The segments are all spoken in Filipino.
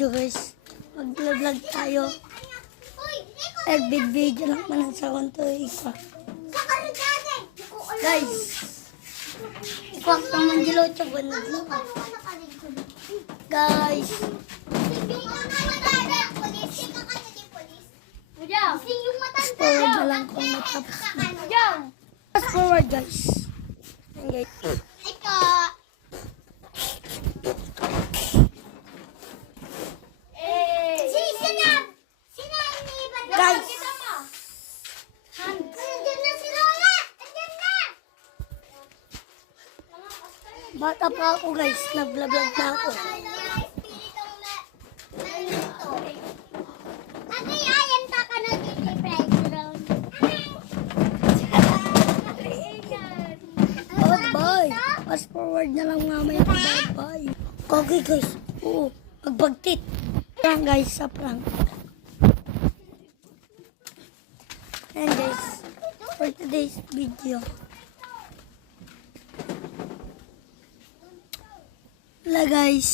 video guys. Mag-vlog tayo. Video lang man sa konto ikwa. Guys. Ikwa naman dilo chobo na. Guys. Fast forward na lang kung matapos na. Fast forward guys. Okay. Guys. Bata pa ako guys. Nag-vlog na ako. Bye. Fast forward na lang mamaya. Bye. Okay guys. Oo. Magbagtit. Prank guys sa prank. And guys, for today's video, hello guys,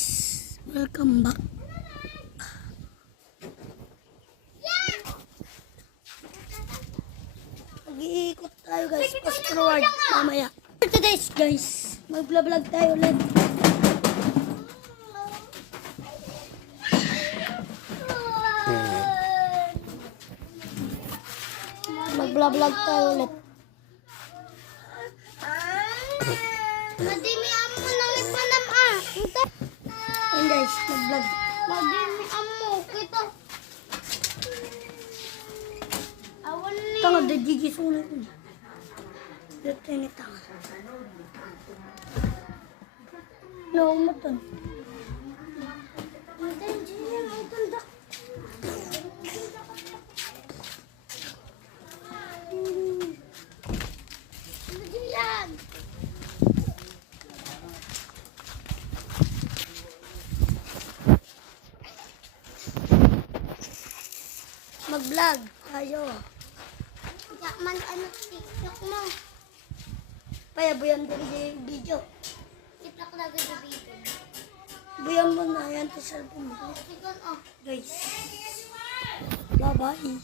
welcome back. Mag-iikot tayo guys, fast forward mamaya. For today's guys, mag-vlog tayo ulit. Mag-vlog tayo ulit. Madimi amo nang ipanam And guys, mag-vlog. Madimi amo kita. Awan ni. Tanga, dagigi sulit niya. Dito ni tanga. Naumatan. Mag-vlog tayo. Man ano TikTok mo. Payabuyan din yung video. TikTok na gud video. Buyan mo na yan sa cellphone mo. Tikon oh. Guys. Bye-bye.